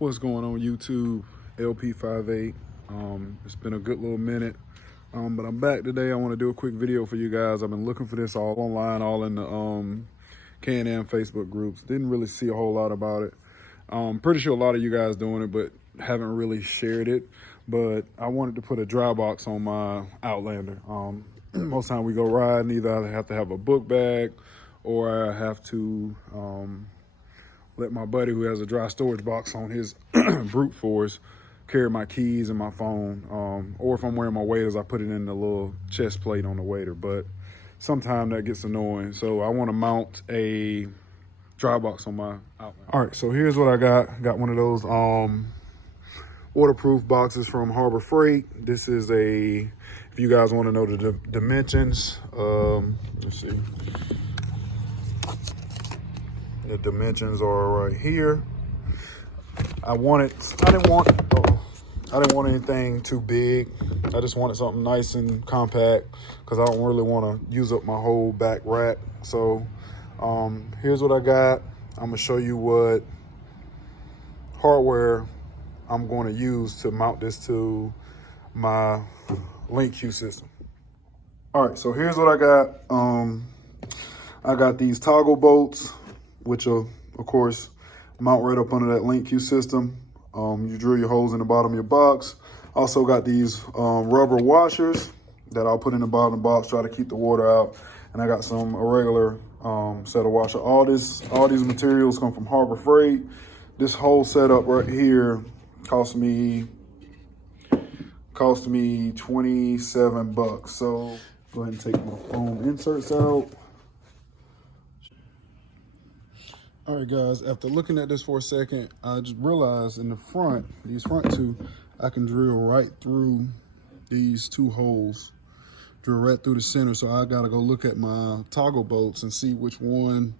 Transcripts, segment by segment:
What's going on YouTube? LP58. It's been a good little minute, but I'm back today. I want to do a quick video for you guys. I've been looking for this all online, all in the Can Am Facebook groups. Didn't really see a whole lot about it. Pretty sure a lot of you guys doing it, but haven't really shared it. But I wanted to put a dry box on my Outlander. Most time we go riding, either I have to have a book bag or I have to let my buddy who has a dry storage box on his brute force carry my keys and my phone. Or if I'm wearing my waders, I put it in the little chest plate on the wader. But sometimes that gets annoying. So I want to mount a dry box on my Outlander. All right, so here's what I got. Got one of those waterproof boxes from Harbor Freight. This is if you guys want to know the dimensions, let's see. The dimensions are right here. I didn't want anything too big. I just wanted something nice and compact because I don't really want to use up my whole back rack. So here's what I got. I'm gonna show you what hardware I'm going to use to mount this to my LINQ system. All right, so here's what I got. I got these toggle bolts, which will, of course, mount right up under that LINQ system. You drill your holes in the bottom of your box. Also got these rubber washers that I'll put in the bottom of the box, try to keep the water out. And I got a regular set of washers. All these materials come from Harbor Freight. This whole setup right here cost me 27 bucks. So go ahead and take my foam inserts out. All right, guys, after looking at this for a second, I just realized in the front, these front two, I can drill right through these two holes, drill right through the center. So I gotta go look at my toggle bolts and see which one,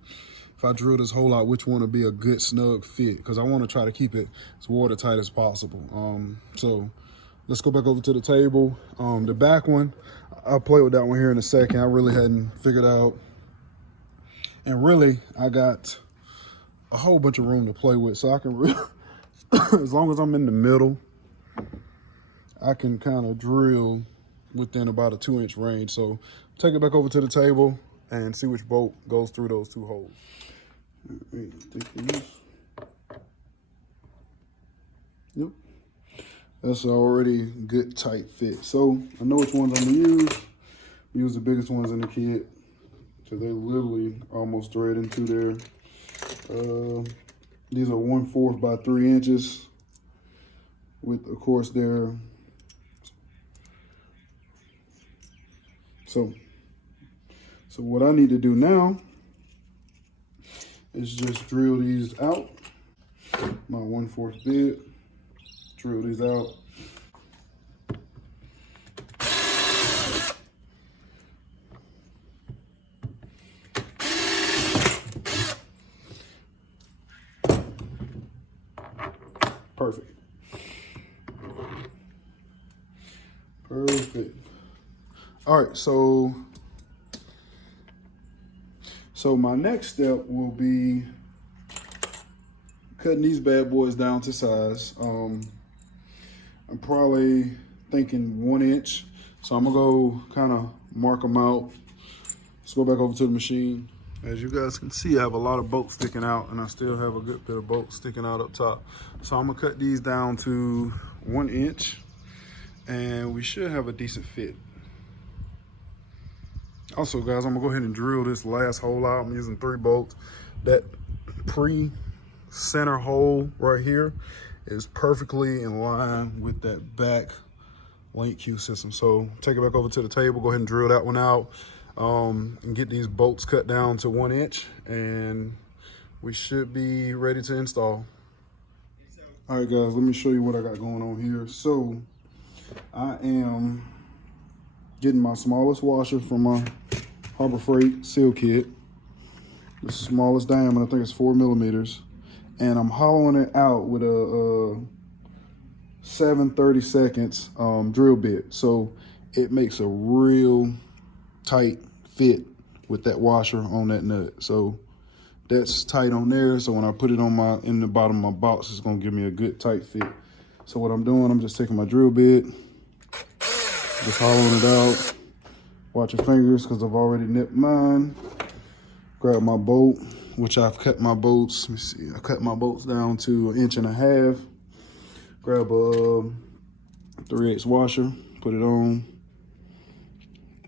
if I drill this hole out, which one would be a good snug fit, because I want to try to keep it as watertight as possible. So let's go back over to the table. The back one, I'll play with that one here in a second. I really hadn't figured out. And really, I got a whole bunch of room to play with, so I can really, as long as I'm in the middle, I can kind of drill within about a 2-inch range. So take it back over to the table and see which bolt goes through those two holes. Yep, that's already good tight fit. So I know which ones I'm gonna use. Use the biggest ones in the kit because they literally almost thread into there. These are 1/4 by 3 inches with, of course, their, so what I need to do now is just drill these out. My 1/4 bit, drill these out. Perfect. All right, so my next step will be cutting these bad boys down to size. I'm probably thinking 1 inch. So I'm gonna go kind of mark them out. Let's go back over to the machine. As you guys can see, I have a lot of bolts sticking out, and I still have a good bit of bolts sticking out up top. So I'm gonna cut these down to 1 inch, and we should have a decent fit. Also, guys, I'm gonna go ahead and drill this last hole out. I'm using 3 bolts. That pre-center hole right here is perfectly in line with that back LINQ system. So take it back over to the table, go ahead and drill that one out. And get these bolts cut down to 1 inch, and we should be ready to install. All right, guys, let me show you what I got going on here. So I am getting my smallest washer from my Harbor Freight seal kit. The smallest diameter, I think it's 4 millimeters. And I'm hollowing it out with a 7/32 drill bit. So it makes a real tight fit with that washer on that nut. So that's tight on there. So when I put it on in the bottom of my box, it's gonna give me a good tight fit. So what I'm doing, I'm just taking my drill bit, just hollowing it out. Watch your fingers, because I've already nipped mine. Grab my bolt, which I've cut my bolts. Let me see, I cut my bolts down to 1.5 inches. Grab a 3/8 washer, put it on,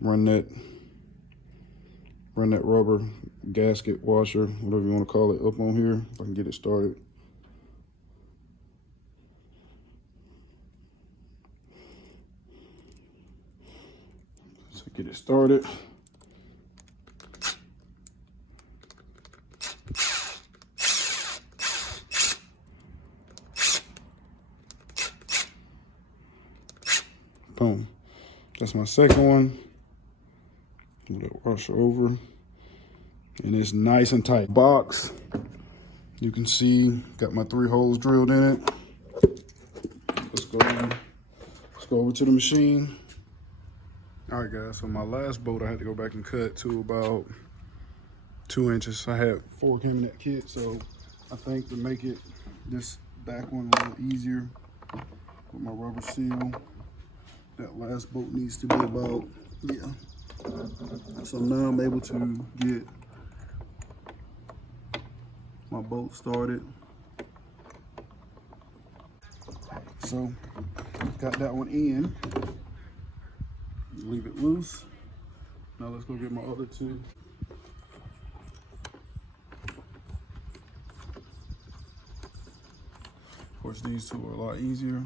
run that rubber gasket washer, whatever you want to call it, up on here, if I can get it started. So get it started. Boom. That's my second one. Move that washer over. And it's nice and tight. Box, you can see, got my 3 holes drilled in it. Let's go over to the machine. All right, guys, so my last bolt I had to go back and cut to about 2 inches. I had 4 came in that kit, so I think to make it this back one a little easier with my rubber seal, that last bolt needs to be about, yeah. So now I'm able to get my bolt started. So got that one in. Leave it loose. Now let's go get my other 2. Of course, these 2 are a lot easier.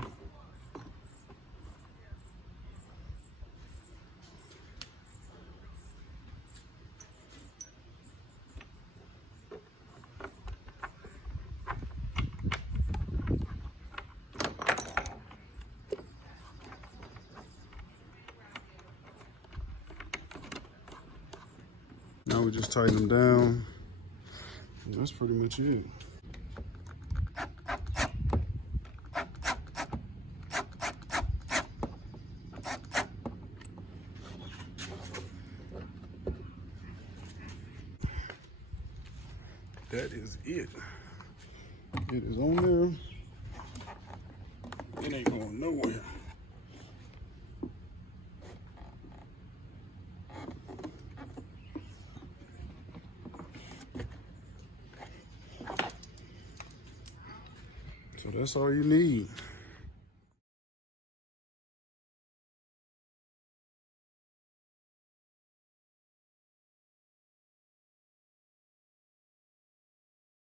Now we just tighten them down. And that's pretty much it. That is it. It is on there. It ain't going nowhere. So that's all you need.